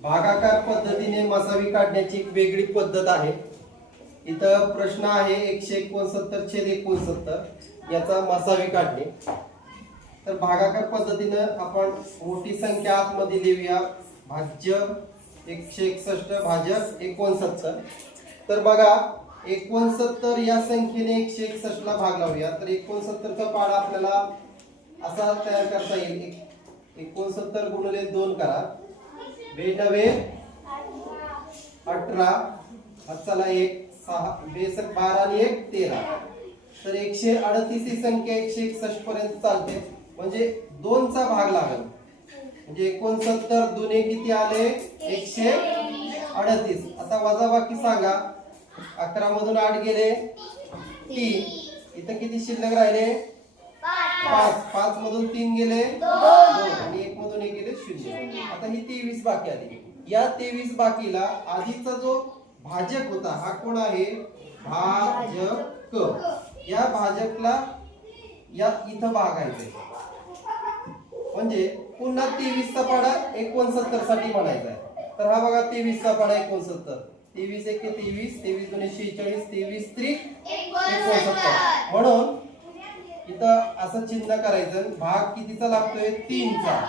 भागाकार पद्धतीने मसावी काढण्याची एक वेगळी पद्धत आहे। इथं प्रश्न आहे 169/69 याचा मसावी काढणे। तर भागाकार पद्धतीने आपण मोठी संख्या आतमध्ये लिहूया, भाज्य 161 भाजक 69। तर बघा 69 या संख्येने 161 ला भाग लावूया, तर 69 चा पाढा आपल्याला असा तयार करता येईल। 69 गुणिले 2 करा, 2 9 18, चला 1 6 2 12 आणि 1 13। तर 138 ही संख्या 161 पर्यंत चालते, म्हणजे 2 चा भाग लागेल। म्हणजे 69 दुने किती आले 138। आता वजाबाकी सांगा, 11 मधून 8 गेले 3, इथं किती शिल्लक राहिले 5, 5 मधून 3 गेले 2 आणि 1 मधून 1 गेले 0। आता ही 23 बाकी आली। या 23 बाकीला आधीचा जो भाजक होता हा कोण आहे, भाजक। या भाजकला या इथं भागायचंय, म्हणजे पुन्हा 23 चा पाढा 69 साठी म्हणायचा आहे। तर हा बघा 23 चा पाढा 69, 23 1 23, 23 2 46, 23 3 69। म्हणून इथं असं चिन्ह करायचं, भाग कितीचा लागतोय 3 चा।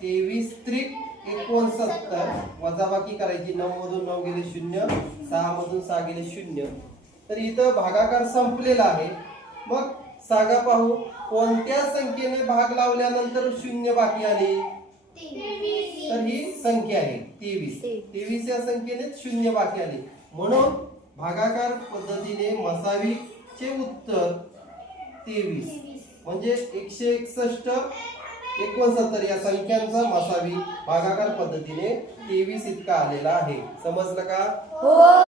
23 3 69 वजाबाकी करायची, 9 मधून 9 गेले 0, 6 मधून 6 गेले 0। तर इथं भागाकार संपलेला आहे। मग सांगा पाहू कोणत्या संख्येने भाग लावल्यानंतर 0 बाकी आले, तर ही संख्या आहे 23। 23 या संख्येने 0 बाकी आले, म्हणून भागाकार पद्धतीने मसावीचे उत्तर 23 म्हणजे 161 69 या संख्यांचा मसावी भागाकार पद्धतीने 23 इतका आलेला आहे। समजलं का?